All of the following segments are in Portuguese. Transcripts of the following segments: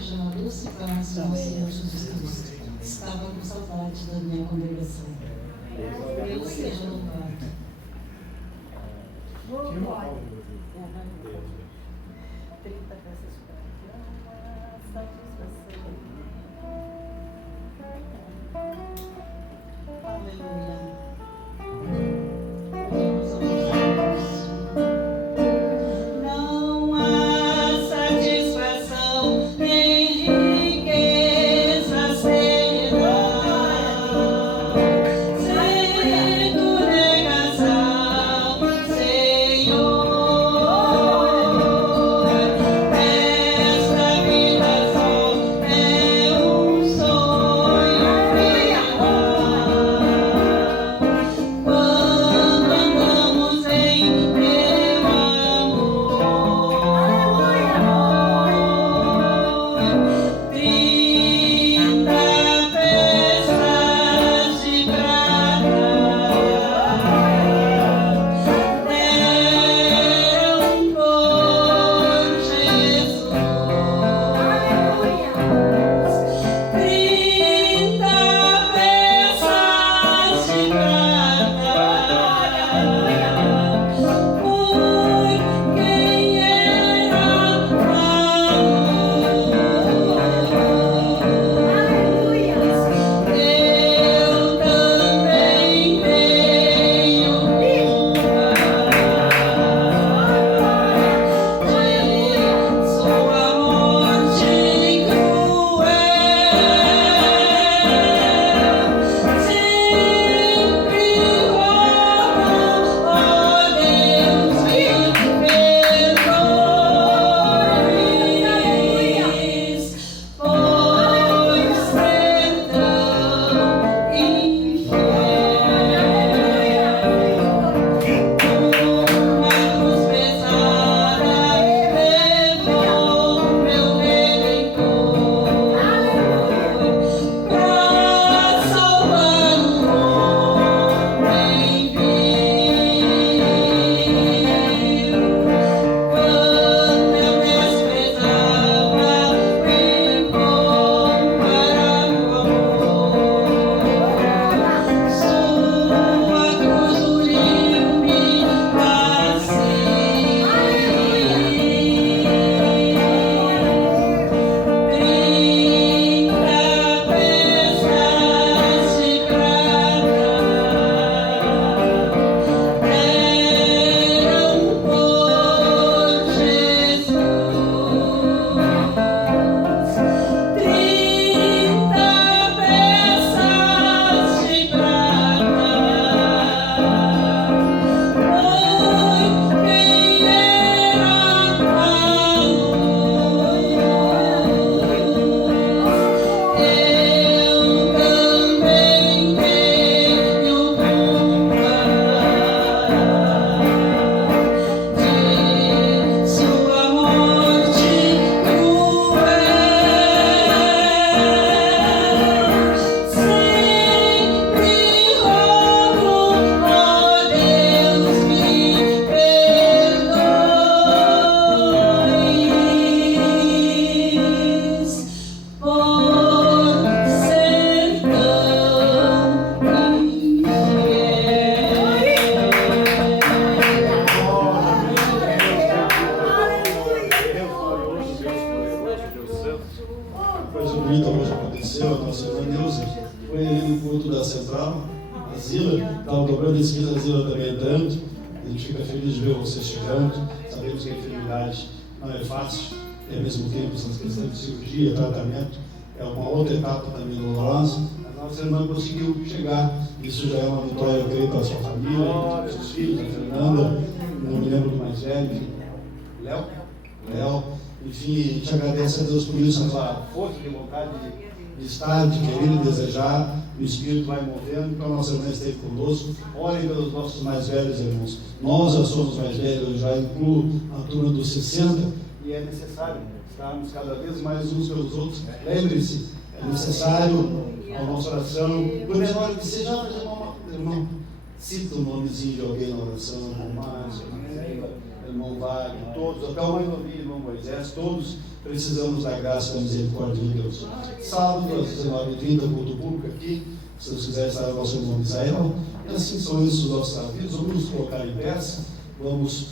chama Dulce Paz, nosso Senhor Jesus Cristo. Estava com saudade da minha congregação. Deus seja louvado. Glória. 30 peças para satisfação. Aleluia. Não há satisfação nem riqueza sem dor, sem tua negação, Senhor. Esta vida só é um sonho final. Quando andamos em teu amor, 30 peças de prata deram por Jesus. 30 peças de prata por quem era eu também tenho sua morte cruel. Sempre rogo, ó Deus, me perdoes, pois ser tão infiel. Uma cruz pesada levou meu Redentor pra salvar o homem vil. Quando eu desprezava, bem bom para o amor, sua cruz uniu-me a si. 30 peças de prata deram por Jesus. 30 peças de prata por quem era eu também tenho culpa de sua morte cruel. Sempre rogo, ó Deus, me perdoes, por ser tão Coisa bonita hoje aconteceu, a nossa irmã Neuza foi ali no culto da Central, a Zila, estava dobrando a esquina, a Zila também entrando. A gente fica feliz de ver você chegando. Sabemos que a enfermidade não é fácil, e ao mesmo tempo essas questões de cirurgia, tratamento, é uma outra etapa também dolorosa. A nossa irmã conseguiu chegar, isso já é uma vitória, eu creio, para a sua família, para os seus filhos, a Fernanda, não me lembro do mais velho, enfim, Léo, enfim, a gente agradece a Deus por isso, essa força de vontade de estar, de querer e desejar, o Espírito vai movendo, então a nossa irmã esteve conosco. Orem pelos nossos mais velhos irmãos. Nós já somos mais velhos, eu já incluo a turma dos 60, e é necessário estarmos cada vez mais uns pelos outros. Lembre-se, é necessário a nossa oração, por menor que seja, irmão, cita o nomezinho de alguém na oração, irmão Márcio, irmã Keila, irmão Wagner, todos, até o mais novinho, irmão Moisés, todos precisamos da graça e da misericórdia de Deus. Sábado, às 19h30, culto público aqui, se Deus quiser estar o nosso irmão Israel. E assim são esses os nossos avisos. Vamos nos colocar em pé, vamos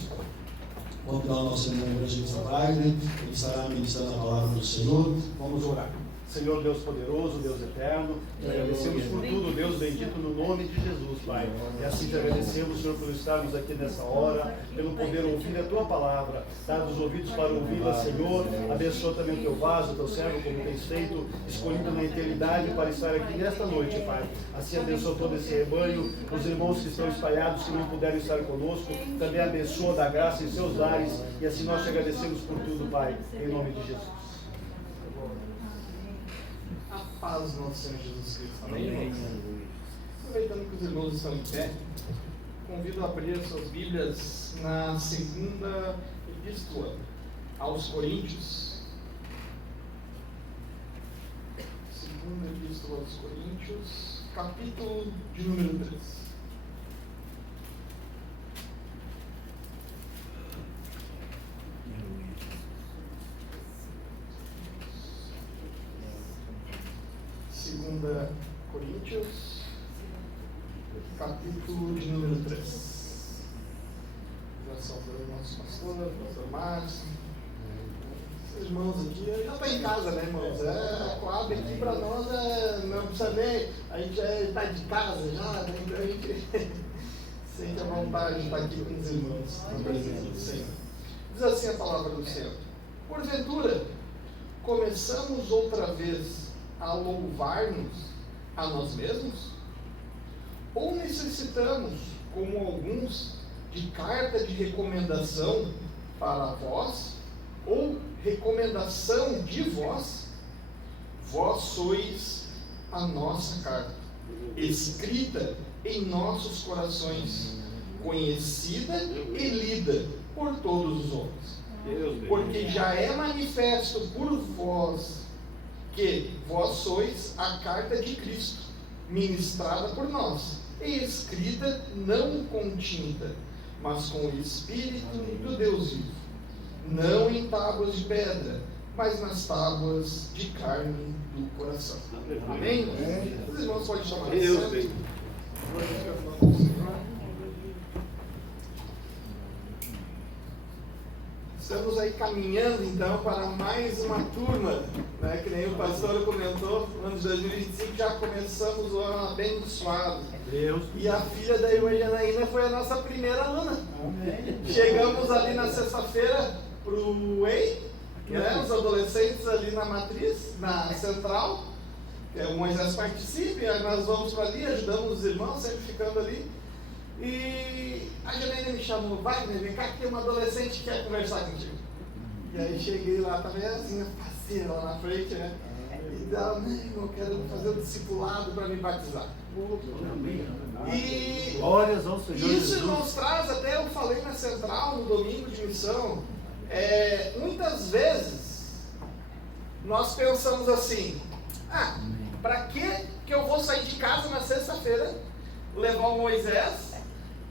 convidar o nosso irmão evangelista Wagner, ele estará ministrando a palavra do Senhor. Vamos orar. Senhor Deus poderoso, Deus eterno, te agradecemos por tudo, Deus bendito, no nome de Jesus, Pai. E assim te agradecemos, Senhor, por estarmos aqui nessa hora, pelo poder ouvir a Tua palavra, dar os ouvidos para ouvi-la, Senhor. Abençoa também o Teu vaso, o Teu servo, como tens feito, escolhido na eternidade para estar aqui nesta noite, Pai. Assim abençoa todo esse rebanho, os irmãos que estão espalhados, que não puderam estar conosco, também abençoa da graça em seus lares, e assim nós te agradecemos por tudo, Pai, em nome de Jesus. A paz do nosso Senhor Jesus Cristo. Amém? Aproveitando que os irmãos estão em pé, convido a abrir suas Bíblias na segunda epístola aos Coríntios. Segunda epístola aos Coríntios, capítulo de número 3. Segunda Coríntios, capítulo de número 3. Oração pelo nosso pastor, pastor Márcio. Esses irmãos aqui, já está em casa, né, irmãos? A Coab aqui para nós não precisa nem, a gente já está de casa já, né? Então a gente sente a vontade de estar aqui com os irmãos, na presença do Senhor. Diz assim a palavra do Senhor: porventura, começamos outra vez a louvar-nos a nós mesmos? Ou necessitamos, como alguns, de carta de recomendação para vós, ou recomendação de vós? Vós sois a nossa carta, escrita em nossos corações, conhecida e lida por todos os homens. Porque já é manifesto por vós que vós sois a carta de Cristo, ministrada por nós, e escrita não com tinta, mas com o Espírito do Deus vivo, não em tábuas de pedra, mas nas tábuas de carne do coração. Amém? Os irmãos podem chamar de Deus. Estamos aí caminhando então para mais uma turma, né? Que nem o pastor comentou, no ano de 2025 já começamos o ano abençoado. E a filha da irmã Janaína foi a nossa primeira aluna. Chegamos ali na sexta-feira para o EI, né? Os adolescentes ali na matriz, na central, que o Moisés participe, aí nós vamos para ali, ajudamos os irmãos, sempre ficando ali. E a Janaína me chamou: Wagner, vem cá que tem uma adolescente que quer conversar contigo. E aí cheguei lá, estava assim, parceira lá na frente, né? E ela: não, eu quero fazer um discipulado para me batizar. E Glórias ao Senhor isso, Jesus. irmãos, traz, até eu falei na central, no domingo de missão, muitas vezes nós pensamos assim: para que eu vou sair de casa na sexta-feira, levar o Moisés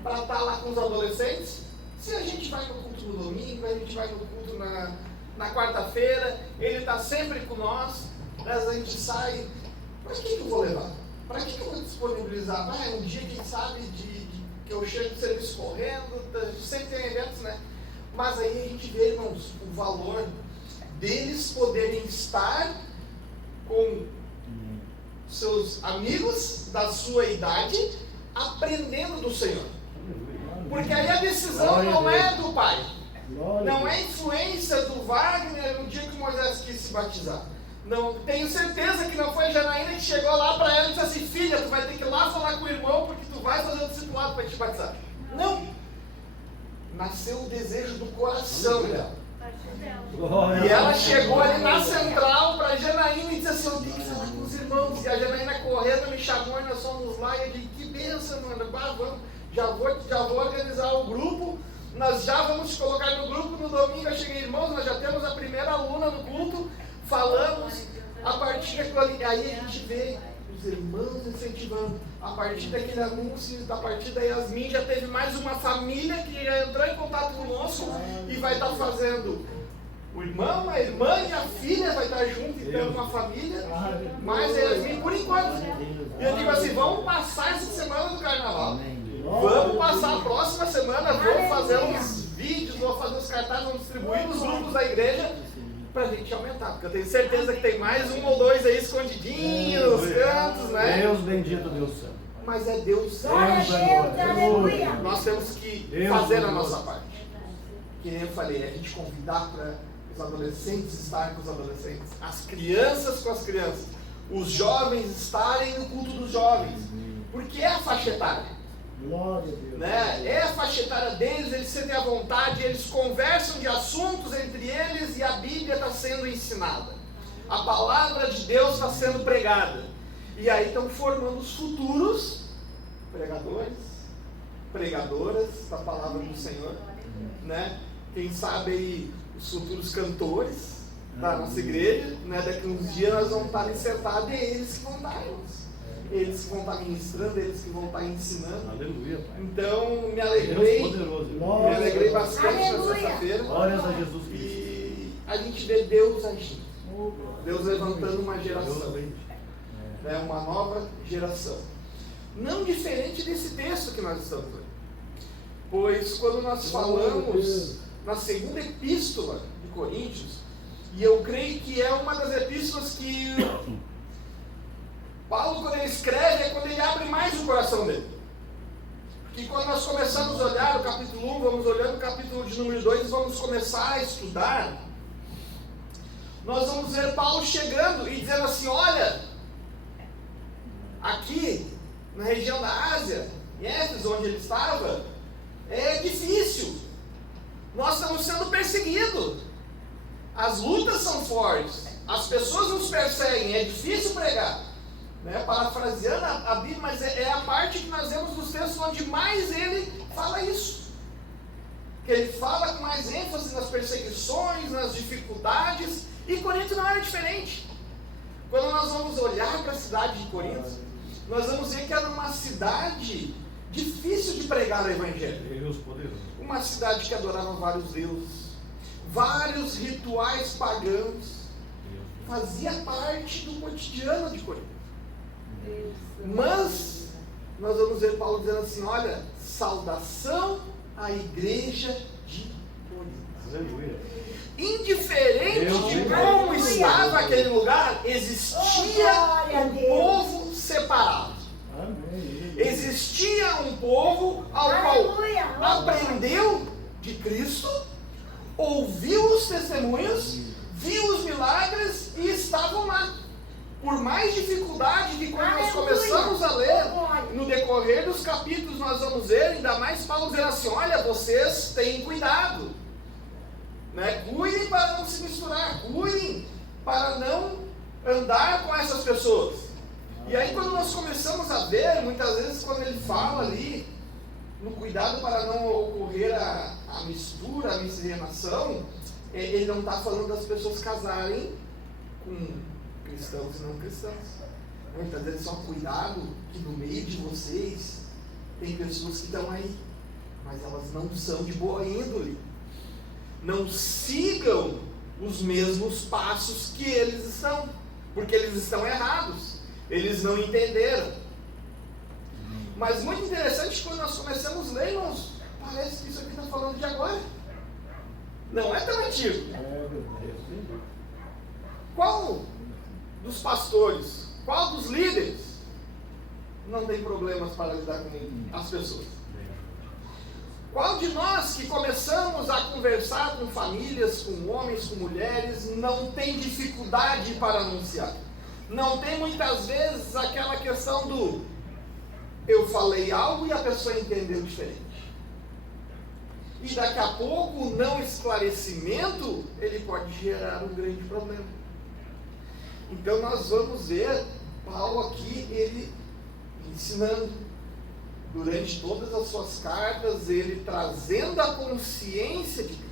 para estar lá com os adolescentes, se a gente vai no culto no domingo, a gente vai no culto na quarta-feira, ele está sempre com nós, a gente sai, para que eu vou levar? Para que eu vou disponibilizar? Um dia, quem sabe, que eu chego do serviço correndo, sempre tem eventos, né? Mas aí a gente vê, irmãos, o valor deles poderem estar com seus amigos da sua idade, aprendendo do Senhor. Porque aí a decisão não é do pai, não é influência do Wagner no dia que o Moisés quis se batizar. Não, tenho certeza que não foi a Janaína que chegou lá para ela e disse assim: filha, tu vai ter que ir lá falar com o irmão porque tu vai fazer o discipulado para te batizar. Não! Nasceu o desejo do coração dela. E ela chegou ali na central para a Janaína e disse assim: eu tenho que falar com os irmãos. E a Janaína correndo me chamou e nós fomos lá. E eu disse: que bênção, mano, vamos, já vou organizar o grupo. Nós já vamos te colocar no grupo. No domingo eu cheguei: irmãos, nós já temos a primeira aluna no culto. Falamos a partir daquilo ali. Aí a gente vê os irmãos incentivando. A partir daquele anúncio, a partir da Yasmin, já teve mais uma família que já entrou em contato conosco e vai estar fazendo. O irmão, a irmã e a filha vai estar junto, então uma família. Mas a Yasmin, por enquanto. E eu digo assim, vamos passar essa semana do carnaval. Vamos passar a próxima semana, vou fazer uns vídeos, vou fazer os cartazes, vamos distribuir nos grupos da igreja para a gente aumentar, porque eu tenho certeza que tem mais um ou dois aí escondidinhos nos cantos, né? Deus bendito, Deus santo. Mas é Deus santo. Aleluia. Nós temos que fazer a nossa parte. Que nem eu falei, a gente convidar para os adolescentes estarem com os adolescentes, as crianças com as crianças, os jovens estarem no culto dos jovens, porque é a faixa etária. Glória a Deus. Né? É a faixa etária deles, eles sentem à vontade, eles conversam de assuntos entre eles e a Bíblia está sendo ensinada. A palavra de Deus está sendo pregada. E aí estão formando os futuros pregadores, pregadoras da palavra do Senhor. Né? Quem sabe aí os futuros cantores da nossa igreja. Né? Daqui a uns dias nós vamos estar alicertados e é eles que vão estar, irmãos. Eles que vão estar ministrando, eles que vão estar ensinando. Aleluia, Pai. Então, me alegrei bastante na Aleluia. sexta-feira. Glórias a Jesus Cristo. E a gente vê Deus agindo. Deus levantando uma geração. Né, uma nova geração. Não diferente desse texto que nós estamos lendo. Pois quando nós falamos na segunda epístola de Coríntios, e eu creio que é uma das epístolas que Paulo, quando ele escreve, é quando ele abre mais o coração dele. Porque quando nós começamos a olhar o capítulo 1, vamos olhando o capítulo de número 2, vamos começar a estudar, nós vamos ver Paulo chegando e dizendo assim, olha, aqui, na região da Ásia, em Éfeso, onde ele estava, é difícil. Nós estamos sendo perseguidos. As lutas são fortes. As pessoas nos perseguem. É difícil pregar. Né? Parafraseando a Bíblia, mas é a parte que nós vemos nos textos onde mais ele fala isso. Que ele fala com mais ênfase nas perseguições, nas dificuldades. E Corinto não era diferente. Quando nós vamos olhar para a cidade de Corinto, nós vamos ver que era uma cidade difícil de pregar o Evangelho. Deus poderoso. Uma cidade que adorava vários deuses, vários rituais pagãos, fazia parte do cotidiano de Corinto. Mas nós vamos ver Paulo dizendo assim, olha, saudação à igreja de Corinto. Aleluia. Indiferente de como estava aquele lugar, existia um povo separado. Amém. Existia um povo ao qual aprendeu de Cristo, ouviu os testemunhos, viu os milagres e estavam lá. Por mais dificuldade que quando nós começamos a ler, no decorrer dos capítulos nós vamos ver, ainda mais Paulo dizendo assim, olha, vocês têm cuidado. Né? Cuidem para não se misturar, cuidem para não andar com essas pessoas. E aí quando nós começamos a ver, muitas vezes quando ele fala ali, no cuidado para não ocorrer a mistura, a miscigenação, ele não está falando das pessoas casarem com cristãos e não cristãos. Muitas vezes só cuidado que no meio de vocês tem pessoas que estão aí, mas elas não são de boa índole. Não sigam os mesmos passos que eles estão, porque eles estão errados. Eles não entenderam. Mas muito interessante quando nós começamos a ler, irmãos, parece que isso aqui está falando de agora. Não é tão antigo. Qual dos pastores, qual dos líderes não tem problemas para lidar com as pessoas? Qual de nós que começamos a conversar com famílias, com homens, com mulheres, não tem dificuldade para anunciar? Não tem muitas vezes aquela questão do eu falei algo e a pessoa entendeu diferente. E daqui a pouco o não esclarecimento, ele pode gerar um grande problema. Então nós vamos ver Paulo aqui, ele ensinando, durante todas as suas cartas, ele trazendo a consciência de Cristo.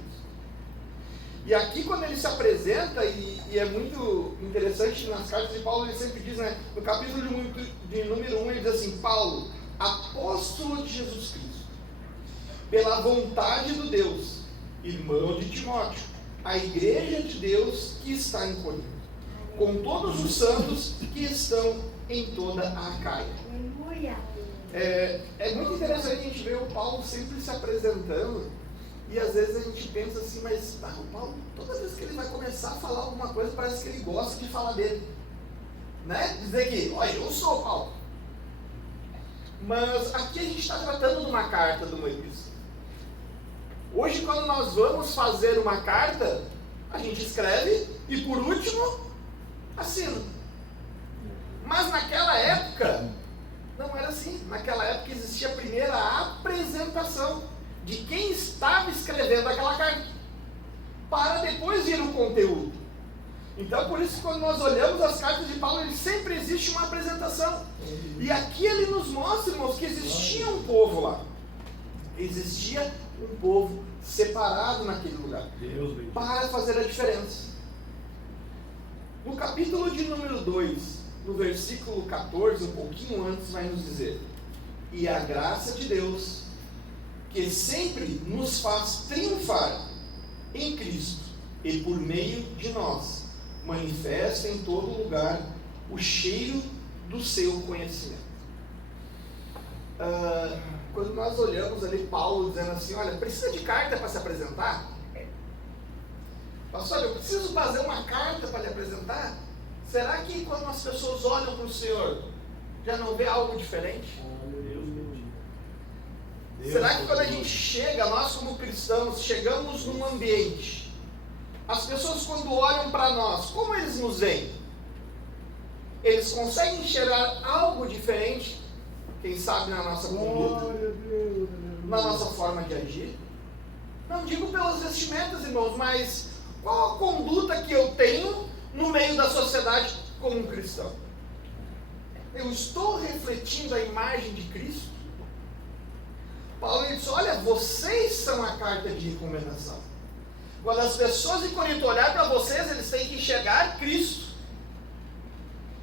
E aqui quando ele se apresenta, e é muito interessante nas cartas de Paulo, ele sempre diz, né, no capítulo de número 1, ele diz assim: Paulo, apóstolo de Jesus Cristo, pela vontade do Deus, irmão de Timóteo, a igreja de Deus que está em Corinto, com todos os santos que estão em toda a Acaia. Aleluia. É muito interessante a gente ver o Paulo sempre se apresentando, e às vezes a gente pensa assim, mas o Paulo, toda vez que ele vai começar a falar alguma coisa, parece que ele gosta de falar dele, né? Dizer que, olha, eu sou Paulo. Mas aqui a gente está tratando de uma carta do Moisés. Hoje, quando nós vamos fazer uma carta, a gente escreve e, por último, assina. Mas naquela época, não era assim. Naquela época existia a primeira apresentação de quem estava escrevendo aquela carta, para depois vir o conteúdo. Então, por isso que quando nós olhamos as cartas de Paulo, ele sempre existe uma apresentação. E aqui ele nos mostra, irmãos, que existia um povo lá. Existia um povo separado naquele lugar, para fazer a diferença. No capítulo de número 2, no versículo 14, um pouquinho antes, vai nos dizer: e a graça de Deus, que sempre nos faz triunfar em Cristo, e por meio de nós, manifesta em todo lugar o cheiro do seu conhecimento. Quando nós olhamos ali Paulo dizendo assim, olha, precisa de carta para se apresentar? Pastor, eu preciso fazer uma carta para lhe apresentar? Será que quando as pessoas olham para o Senhor, já não vê algo diferente? Será que quando a gente chega, nós como cristãos, chegamos num ambiente, as pessoas quando olham para nós, como eles nos veem? Eles conseguem enxergar algo diferente? Quem sabe na nossa conduta, na nossa forma de agir? Não digo pelas vestimentas, irmãos, mas qual a conduta que eu tenho no meio da sociedade como um cristão? Eu estou refletindo a imagem de Cristo? Paulo diz, olha, vocês são a carta de recomendação. Quando as pessoas em Corinto olharem para vocês, eles têm que enxergar Cristo.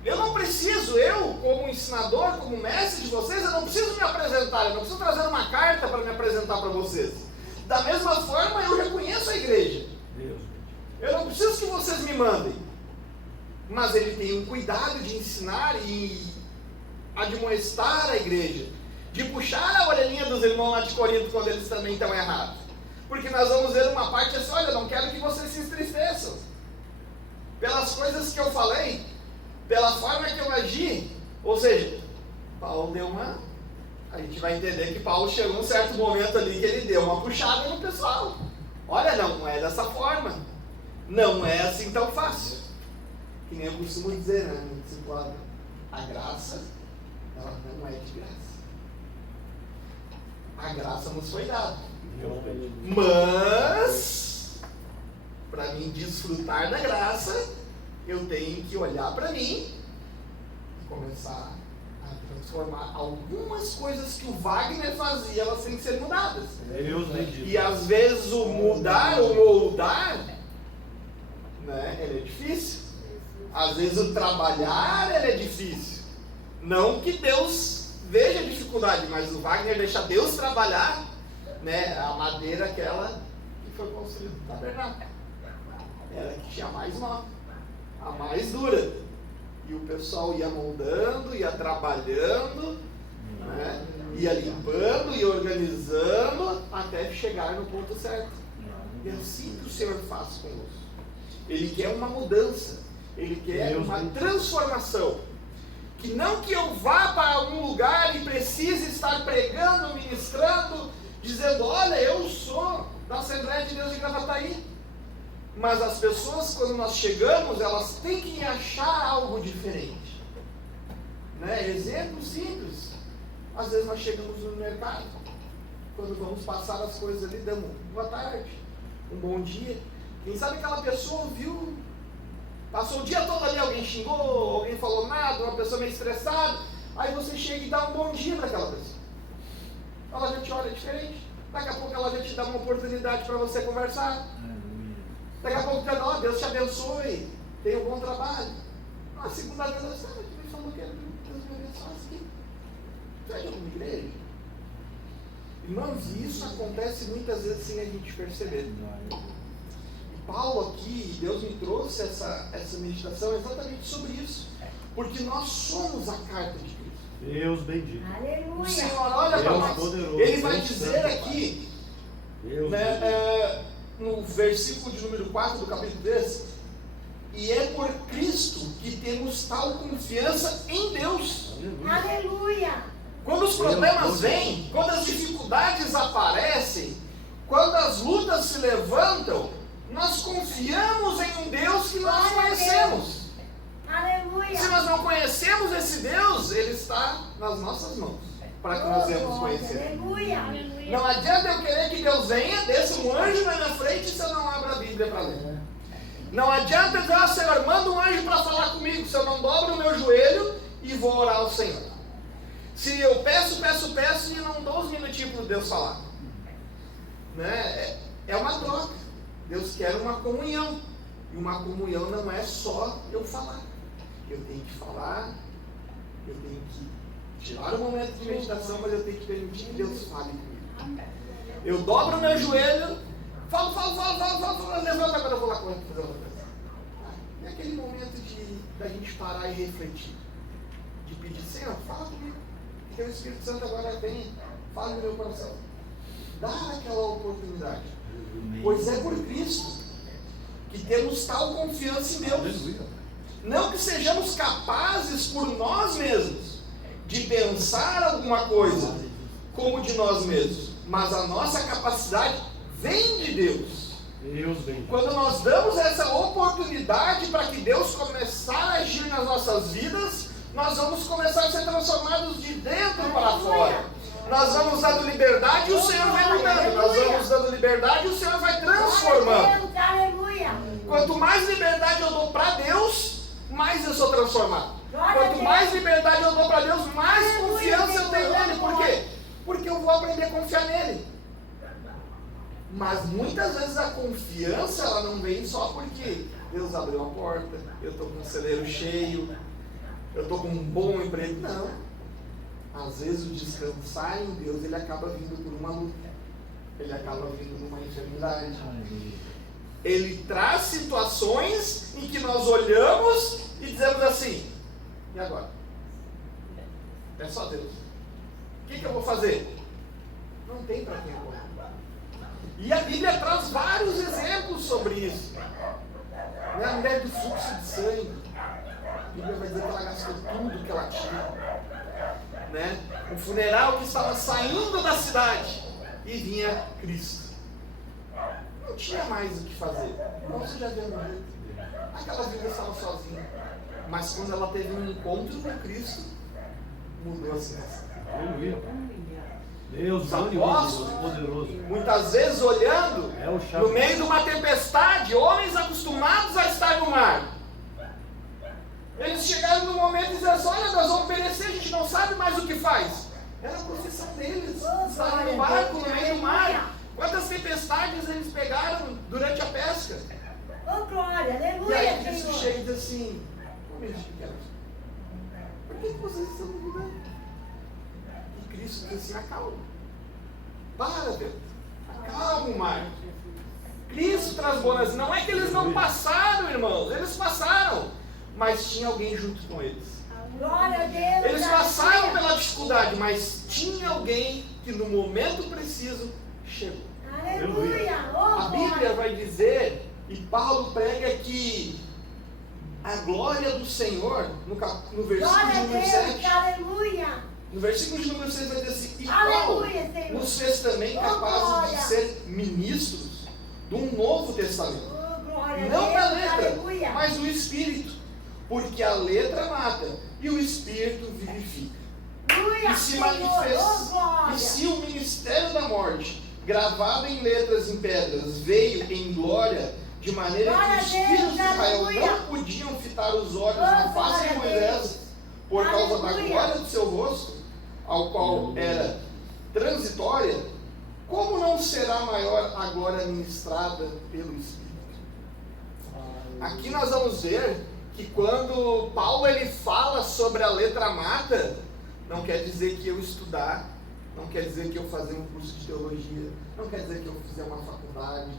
Eu não preciso, eu como ensinador, como mestre de vocês, eu não preciso me apresentar, eu não preciso trazer uma carta para me apresentar para vocês. Da mesma forma, eu já conheço a igreja. Eu não preciso que vocês me mandem. Mas ele tem um cuidado de ensinar e admoestar a igreja, de puxar a orelhinha dos irmãos lá de Corinto quando eles também estão errados. Porque nós vamos ver uma parte assim, olha, não quero que vocês se entristeçam pelas coisas que eu falei, pela forma que eu agi. Ou seja, Paulo deu uma... A gente vai entender que Paulo chegou num certo momento ali que ele deu uma puxada no pessoal. Olha, não é dessa forma. Não é assim tão fácil. Que nem eu costumo dizer, né? No discipulado, a graça, ela não é de graça. A graça nos foi dada. Mas, para mim desfrutar da graça, eu tenho que olhar para mim e começar a transformar algumas coisas que o Wagner fazia, elas têm que ser mudadas. E às vezes o mudar ou moldar, né, ele é difícil. Às vezes o trabalhar ele é difícil. Não que Deus veja a dificuldade, mas o Wagner deixa Deus trabalhar, né, a madeira aquela que foi construída no tabernáculo. Era que tinha mais nova, a mais dura. E o pessoal ia moldando, ia trabalhando, né, ia limpando e organizando até chegar no ponto certo. E é assim que o Senhor faz conosco. Ele quer uma mudança, Ele quer uma transformação. Que não que eu vá para algum lugar e precise estar pregando, ministrando, dizendo, olha, eu sou da Assembleia de Deus de Gravataí. Mas as pessoas, quando nós chegamos, elas têm que achar algo diferente. Né? Exemplo simples. Às vezes nós chegamos no mercado, quando vamos passar as coisas ali, damos boa tarde, um bom dia. Quem sabe aquela pessoa viu, passou o dia todo ali, alguém xingou, alguém falou nada, uma pessoa meio estressada, aí você chega e dá um bom dia para aquela pessoa. Ela já te olha diferente, daqui a pouco ela já te dá uma oportunidade para você conversar. Daqui a pouco, ó, Deus te abençoe, tenha um bom trabalho. Na segunda vez, Deus me falou que Deus me abençoasse aqui. Você vai uma igreja? Irmãos, isso acontece muitas vezes sem a gente perceber. E Paulo aqui, Deus me trouxe essa meditação exatamente sobre isso. Porque nós somos a carta de Cristo. Deus bendito. O Aleluia. Senhor olha para Deus nós. poderoso, Ele vai Deus dizer santo, aqui, Deus né, no versículo de número 4 do capítulo 3, e é por Cristo que temos tal confiança em Deus. Aleluia. Aleluia. Quando os problemas vêm, quando as dificuldades aparecem, quando as lutas se levantam, nós confiamos em um Deus que nós conhecemos. Aleluia. Se nós não conhecemos esse Deus, Ele está nas nossas mãos, para que nós venhamos conhecer. Aleluia. Não adianta eu querer que Deus venha, desça um anjo na minha frente se eu não abro a Bíblia para ler. Não adianta eu dizer, Senhor, manda um anjo para falar comigo, se eu não dobro o meu joelho e vou orar ao Senhor. Se eu peço e não dou os minutinhos para Deus falar. Né? É uma troca. Deus quer uma comunhão. E uma comunhão não é só eu falar. Eu tenho que falar, eu tenho que tirar o momento de meditação, mas eu tenho que permitir que Deus fale comigo. Eu dobro o meu joelho, falo, levanta, agora eu vou lá correndo fazer outra coisa. É aquele momento da gente parar e refletir. De pedir, Senhor, fala comigo. Que o Espírito Santo agora vem, fala no meu coração. Dá aquela oportunidade. Pois é por Cristo que temos tal confiança em Deus. Não que sejamos capazes por nós mesmos de pensar alguma coisa como de nós mesmos, mas a nossa capacidade vem de Deus. Deus bendito. Quando nós damos essa oportunidade para que Deus começar a agir nas nossas vidas, nós vamos começar a ser transformados de dentro para fora. Nós vamos dando liberdade e o Senhor vai mudando. Nós vamos dando liberdade e o Senhor vai transformando. Aleluia. Quanto mais liberdade eu dou para Deus, mais eu sou transformado. Glória a Quanto Deus. mais liberdade eu dou para Deus, mais Aleluia, confiança eu tenho Senhor. nele. Por quê? Porque eu vou aprender a confiar nele. Mas muitas vezes a confiança ela não vem só porque Deus abriu a porta, eu estou com o celeiro cheio, eu estou com um bom emprego. Não. Às vezes o descansar em Deus ele acaba vindo por uma luta. Ele acaba vindo numa enfermidade. Ele traz situações em que nós olhamos e dizemos assim, e agora? É só Deus. O que eu vou fazer? Não tem para quem correr. E a Bíblia traz vários exemplos sobre isso. Né? A mulher do fluxo de sangue. A Bíblia vai dizer que ela gastou tudo que ela tinha. Né? Um funeral que estava saindo da cidade e vinha Cristo. Não tinha mais o que fazer. Não, você já viu no jeito. Aquela viúva estava sozinha. Mas quando ela teve um encontro com Cristo, mudou a situação. Aleluia. Deus Os apóstolos, poderoso. muitas vezes olhando É o chave. no meio de uma tempestade, homens acostumados a estar no mar. Eles chegaram no momento e disseram assim, olha, nós vamos perecer, a gente não sabe mais o que faz. Era a profissão deles, estarem no barco, no meio do mar. Quantas tempestades eles pegaram durante a pesca? Oh, glória, E aí aleluia, Cristo Senhor. chega e diz assim, homens pequenos, por que vocês estão duvidando? E Cristo diz assim, acalma. Para, Deus. Acalma o mar. Cristo traz bonança. Não é que eles não passaram, irmãos. Eles passaram. Mas tinha alguém junto com eles. Glória a Deus. Eles passaram pela dificuldade, mas tinha alguém que no momento preciso chegou. Aleluia. Oh, A Bíblia glória. vai dizer, e Paulo prega que a glória do Senhor, no versículo Glória de a número Deus. 7, Aleluia. no versículo de número 6 vai dizer assim, e Aleluia, Paulo Senhor. nos fez também Oh, capazes glória. de ser ministros de um novo testamento. Oh, glória a Não Deus. da letra, Aleluia. mas do Espírito. Porque a letra mata e o Espírito vivifica. Aleluia, E se Senhor. Oh, manifesta. glória. E se o ministério da morte, gravado em letras em pedras, veio em glória, de maneira Glória que os a Deus, filhos de Israel aleluia. não podiam fitar os olhos Oh, na face glória de a Moisés, Deus. por causa da Aleluia. glória do seu rosto, ao qual era transitória, como não será maior a glória ministrada pelo Espírito? Aqui nós vamos ver que quando Paulo ele fala sobre a letra mata, não quer dizer que eu estudar, não quer dizer que eu fazer um curso de teologia, não quer dizer que eu fizer uma faculdade,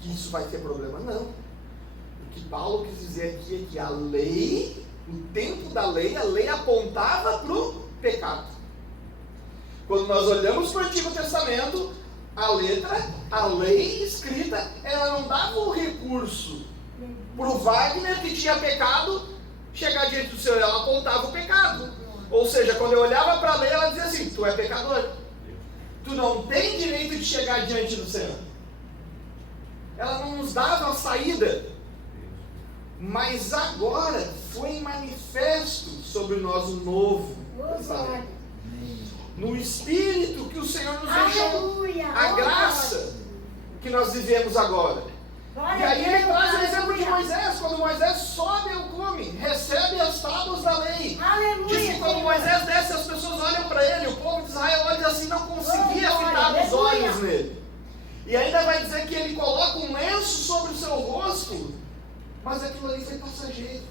que isso vai ter problema, não. O que Paulo quis dizer aqui é que a lei, no tempo da lei, a lei apontava para o pecado. Quando nós olhamos para o Antigo Testamento, a lei escrita, ela não dava o recurso para o Wagner que tinha pecado chegar diante do Senhor, ela apontava o pecado. Ou seja, quando eu olhava para a lei, ela dizia assim: tu é pecador, tu não tem direito de chegar diante do Senhor. Ela não nos dava a saída. Mas agora foi manifesto sobre nós o novo Testamento. No Espírito que o Senhor nos deixou, a graça que nós vivemos agora. E aí ele traz o exemplo de Moisés, quando Moisés sobe ao cume, recebe as tábuas da lei. Diz que quando Moisés desce, as pessoas olham para ele, o povo de Israel olha assim, não conseguia fitar os olhos nele. E ainda vai dizer que ele coloca um lenço sobre o seu rosto, mas aquilo ali foi passageiro.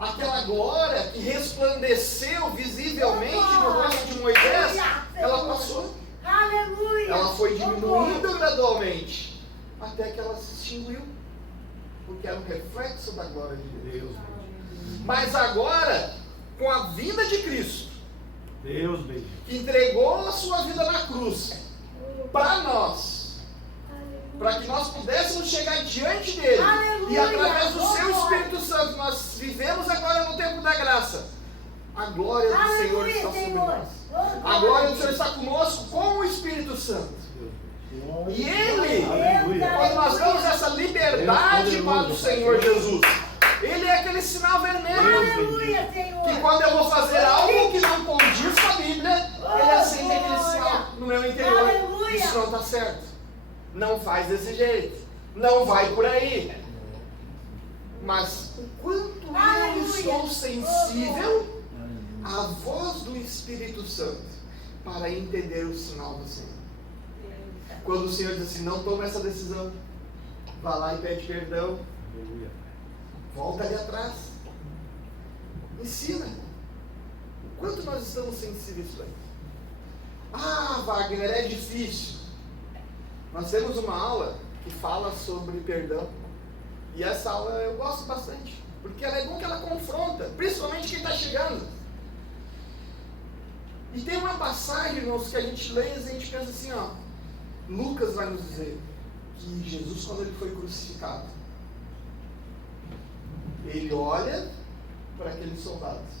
Aquela glória que resplandeceu visivelmente no rosto de Moisés, ela passou. Ela foi diminuindo gradualmente, até que ela se extinguiu, porque era um reflexo da glória de Deus. Mas agora, com a vinda de Cristo, que entregou a sua vida na cruz para nós, para que nós pudéssemos chegar diante dele, e através do seu Espírito Santo, nós vivemos agora no tempo da graça. A glória do Senhor está sobre nós. A glória do Senhor está conosco com o Espírito Santo. E Ele, quando nós damos essa liberdade para o Senhor Jesus, Ele é aquele sinal vermelho, que quando eu vou fazer algo que não condiz com a Bíblia, Ele acende aquele sinal no meu interior. Isso não está certo. Não faz desse jeito. Não vai por aí. Mas o quanto eu estou sensível à voz do Espírito Santo para entender o sinal do Senhor. Quando o Senhor diz assim, não toma essa decisão, vá lá e pede perdão, volta ali atrás, ensina. O quanto nós estamos sensíveis para isso? Ah, Wagner, é difícil. Nós temos uma aula que fala sobre perdão, e essa aula eu gosto bastante, porque ela é bom que ela confronta, principalmente quem está chegando. E tem uma passagem, irmãos, que a gente lê e a gente pensa assim, ó, Lucas vai nos dizer que Jesus, quando ele foi crucificado, ele olha para aqueles soldados,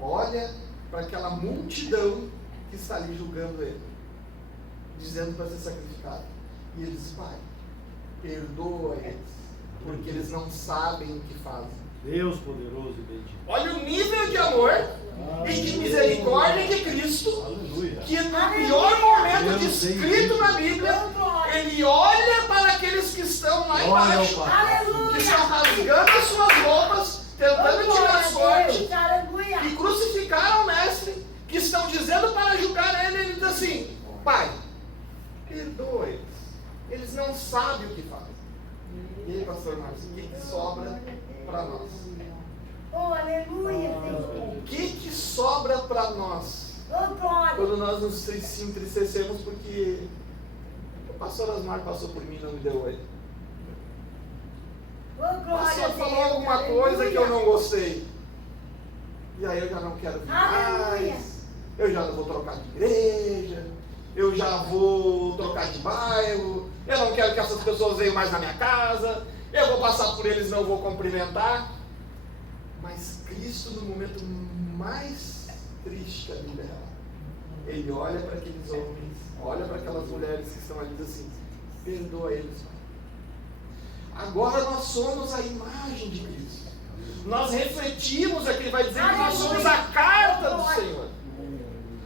olha para aquela multidão que está ali julgando ele, dizendo para ser sacrificado, e ele diz, Pai, perdoa eles, porque eles não sabem o que fazem. Deus poderoso e bendito. Olha o nível de amor e de misericórdia de Cristo, que no pior momento descrito na Bíblia, Ele olha para aqueles que estão lá embaixo, que estão rasgando as suas roupas, tentando tirar a sorte, que crucificaram o Mestre, que estão dizendo para julgar Ele, Ele diz assim, Pai, perdoa eles, eles não sabem o que fazem. E aí, pastor Marcos, o que sobra para nós? Oh, aleluia, Senhor. O que sobra para nós quando nós nos entristecemos porque o pastor Osmar passou por mim e não me deu oi? O pastor falou alguma coisa que eu não gostei, e aí eu já não quero vir mais, eu já não vou trocar de igreja, eu já vou trocar de bairro, eu não quero que essas pessoas venham mais na minha casa, eu vou passar por eles e não vou cumprimentar. Mas Cristo, no momento mais triste que a Bíblia relata, Ele olha para aqueles homens, olha para aquelas mulheres que estão ali e diz assim, perdoa eles, Pai. Agora nós somos a imagem de Cristo. Nós refletimos aqui, ele vai dizer que nós somos a carta do Senhor.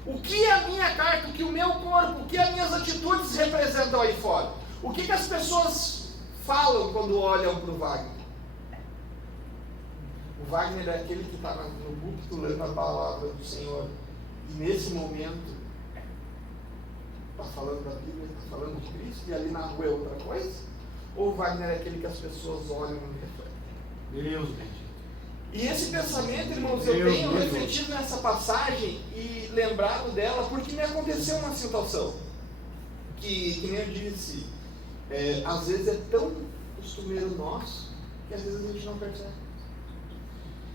O que é a minha carta, o que o meu corpo, o que as minhas atitudes representam aí fora? O que as pessoas falam quando olham para o Wagner? O Wagner é aquele que está no púlpito lendo a palavra do Senhor e nesse momento está falando da Bíblia, está falando de Cristo e ali na rua é outra coisa? Ou o Wagner é aquele que as pessoas olham e refletem? Deus bendito. E esse pensamento, irmãos, eu tenho refletido nessa passagem e lembrado dela porque me aconteceu uma situação que nem eu disse, às vezes é tão costumeiro nosso que às vezes a gente não percebe.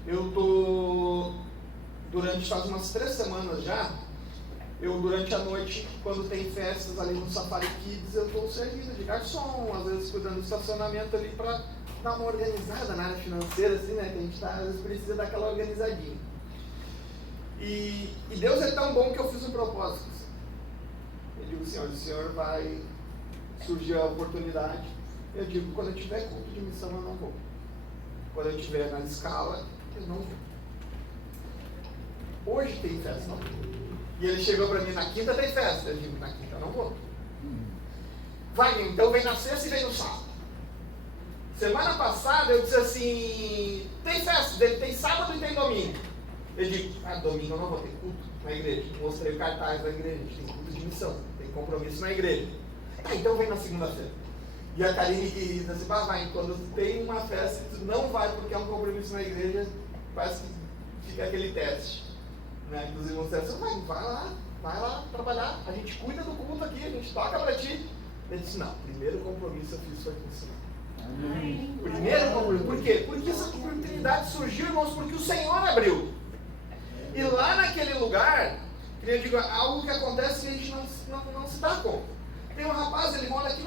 Eu tô, faz umas 3 semanas já, durante a noite, quando tem festas ali no Safari Kids, eu estou servindo de garçom, às vezes cuidando do estacionamento ali para dar uma organizada na área financeira, assim, né? Que a gente às vezes precisa dar aquela organizadinha. E Deus é tão bom que eu fiz um propósito. Eu digo, Senhor, o Senhor vai surgir a oportunidade. Eu digo, quando eu tiver culto de missão, eu não vou. Quando eu estiver na escala, eu não vou. Hoje tem festa, não vou. E ele chegou para mim, na quinta tem festa. Eu digo, na quinta eu não vou. Vai, então vem na sexta e vem no sábado. Semana passada eu disse assim, tem festa, tem sábado e tem domingo. Eu digo, domingo eu não vou ter culto na igreja. Mostrei o cartaz da igreja, tem culto de missão, tem compromisso na igreja. Então vem na segunda-feira. E a Karine diz assim, vai, quando tem uma festa, tu não vai porque é um compromisso na igreja, parece que fica aquele teste. Né? Os irmãos disseram, vai lá trabalhar, a gente cuida do culto aqui, a gente toca para ti. Ele disse, não, primeiro compromisso eu fiz foi com o Senhor. Primeiro compromisso, por quê? Porque essa oportunidade surgiu, irmãos, porque o Senhor abriu. E lá naquele lugar, eu digo, algo que acontece que a gente não se dá conta. Tem um rapaz, ele mora aqui